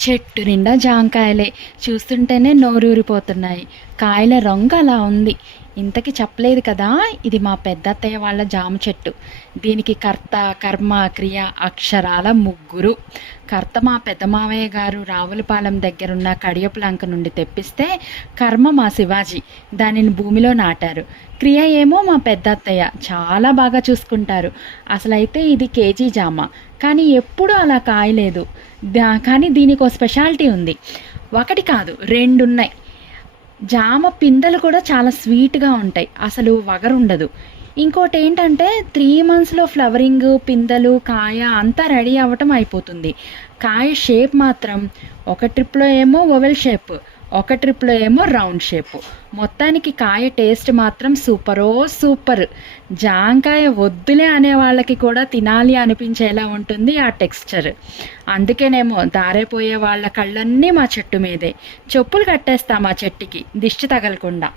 చెట్టు నిండా జాంకాయలే. చూస్తుంటేనే నోరూరిపోతున్నాయి. కాయల రంగు అలా ఉంది. ఇంతకీ చెప్పలేదు కదా ఇది మా పెద్దత్తయ్య వాళ్ళ జామ చెట్టు. దీనికి కర్త కర్మ క్రియ అక్షరాల ముగ్గురు. కర్త మా పెద్ద మావయ్య గారు రావులపాలెం దగ్గరున్న కడియపులంక నుండి తెప్పిస్తే కర్మ మా శివాజీ దానిని భూమిలో నాటారు. క్రియ ఏమో మా పెద్దత్తయ్య చాలా బాగా చూసుకుంటారు. అసలైతే ఇది కేజీ జామ. కానీ ఎప్పుడూ అలా కాయలేదు. దా కానీ దీనికి ఒక స్పెషాలిటీ ఉంది. ఒకటి కాదు రెండు ఉన్నాయి జామ పిందెలు కూడా చాలా స్వీట్గా ఉంటాయి. అసలు వగరుండదు. ఇంకోటి ఏంటంటే త్రీ మంత్స్లో ఫ్లవరింగ్ పిందెలు కాయ అంతా రెడీ అవ్వటం అయిపోతుంది. కాయ షేప్ మాత్రం ఒక ట్రిప్లో ఏమో ఓవెల్ షేప్ ఒక ట్రిప్లో ఏమో రౌండ్ షేప్. మొత్తానికి కాయ టేస్ట్ మాత్రం సూపరో సూపర్. జాంకాయ వద్దులే అనే వాళ్ళకి కూడా తినాలి అనిపించేలా ఉంటుంది ఆ టెక్స్చర్. అందుకేనేమో దారైపోయే వాళ్ళ కళ్ళన్నీ మా చెట్టు మీదే. చెప్పులు కట్టేస్తాం ఆ చెట్టుకి దిష్టి తగలకుండా.